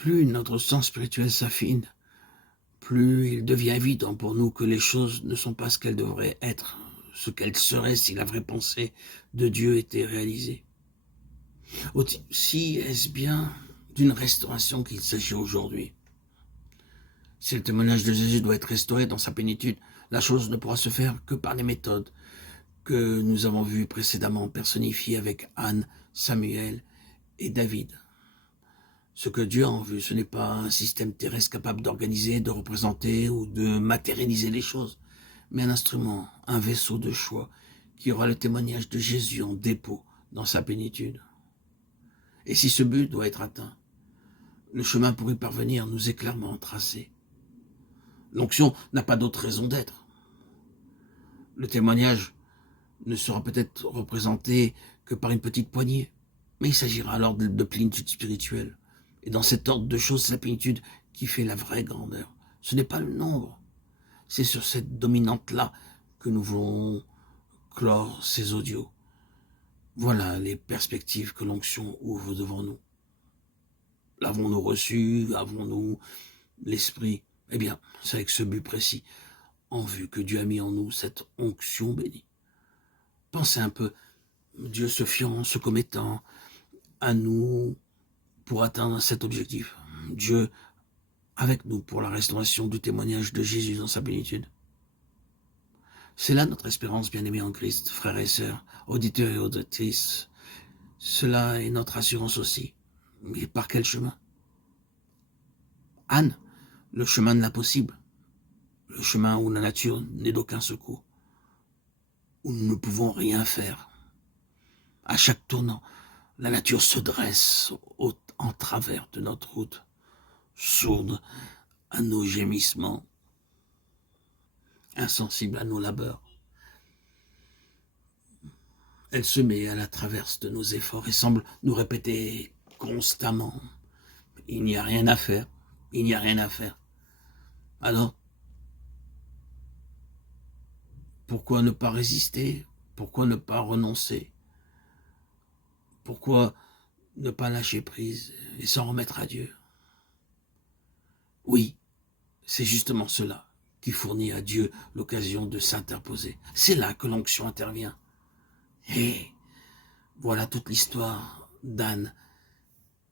Plus notre sens spirituel s'affine, plus il devient évident pour nous que les choses ne sont pas ce qu'elles devraient être, ce qu'elles seraient si la vraie pensée de Dieu était réalisée. Si est-ce bien d'une restauration qu'il s'agit aujourd'hui? Si le témoignage de Jésus doit être restauré dans sa plénitude, la chose ne pourra se faire que par les méthodes que nous avons vues précédemment personnifiées avec Anne, Samuel et David. Ce que Dieu a en vue, ce n'est pas un système terrestre capable d'organiser, de représenter ou de matérialiser les choses, mais un instrument, un vaisseau de choix qui aura le témoignage de Jésus en dépôt dans sa plénitude. Et si ce but doit être atteint, le chemin pour y parvenir nous est clairement tracé. L'onction n'a pas d'autre raison d'être. Le témoignage ne sera peut-être représenté que par une petite poignée, mais il s'agira alors de plénitude spirituelle. Et dans cet ordre de choses, c'est la plénitude qui fait la vraie grandeur. Ce n'est pas le nombre. C'est sur cette dominante-là que nous voulons clore ces audios. Voilà les perspectives que l'onction ouvre devant nous. L'avons-nous reçu? Avons-nous l'esprit? Eh bien, c'est avec ce but précis, en vue que Dieu a mis en nous cette onction bénie. Pensez un peu, Dieu se fiant, se commettant à nous pour atteindre cet objectif. Dieu avec nous pour la restauration du témoignage de Jésus dans sa plénitude. C'est là notre espérance, bien-aimés en Christ, frères et sœurs, auditeurs et auditrices. Cela est notre assurance aussi. Mais par quel chemin? Anne, le chemin de l'impossible, le chemin où la nature n'est d'aucun secours, où nous ne pouvons rien faire. À chaque tournant, la nature se dresse en travers de notre route, sourde à nos gémissements, insensible à nos labeurs. Elle se met à la traverse de nos efforts et semble nous répéter constamment « Il n'y a rien à faire, il n'y a rien à faire ». Alors, pourquoi ne pas résister? Pourquoi ne pas renoncer? Pourquoi ne pas lâcher prise et s'en remettre à Dieu? Oui, c'est justement cela qui fournit à Dieu l'occasion de s'interposer. C'est là que l'onction intervient. Et voilà toute l'histoire d'Anne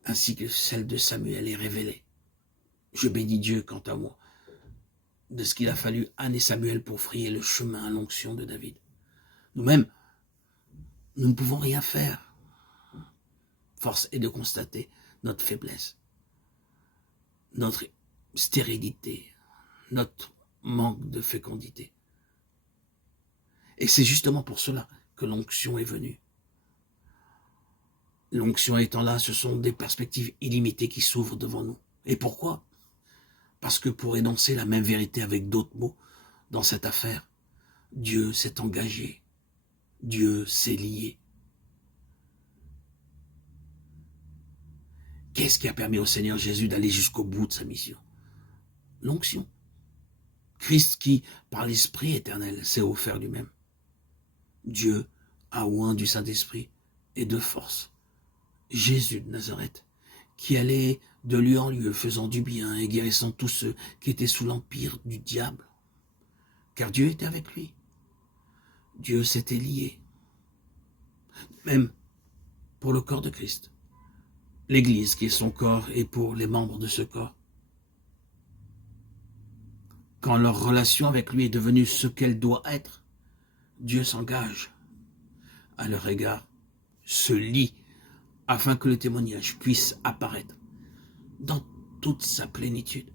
ainsi que celle de Samuel est révélée. Je bénis Dieu quant à moi de ce qu'il a fallu Anne et Samuel pour frayer le chemin à l'onction de David. Nous-mêmes, nous ne pouvons rien faire. Force est de constater notre faiblesse, notre stérilité, notre manque de fécondité. Et c'est justement pour cela que l'onction est venue. L'onction étant là, ce sont des perspectives illimitées qui s'ouvrent devant nous. Et pourquoi? Parce que pour énoncer la même vérité avec d'autres mots, dans cette affaire, Dieu s'est engagé, Dieu s'est lié. Qu'est-ce qui a permis au Seigneur Jésus d'aller jusqu'au bout de sa mission? L'onction. Christ qui, par l'Esprit éternel, s'est offert lui-même. Dieu a oint du Saint-Esprit et de force. Jésus de Nazareth, qui allait de lieu en lieu, faisant du bien et guérissant tous ceux qui étaient sous l'empire du diable. Car Dieu était avec lui. Dieu s'était lié. Même pour le corps de Christ. L'Église qui est son corps et pour les membres de ce corps. Quand leur relation avec lui est devenue ce qu'elle doit être, Dieu s'engage à leur égard, se lie afin que le témoignage puisse apparaître dans toute sa plénitude.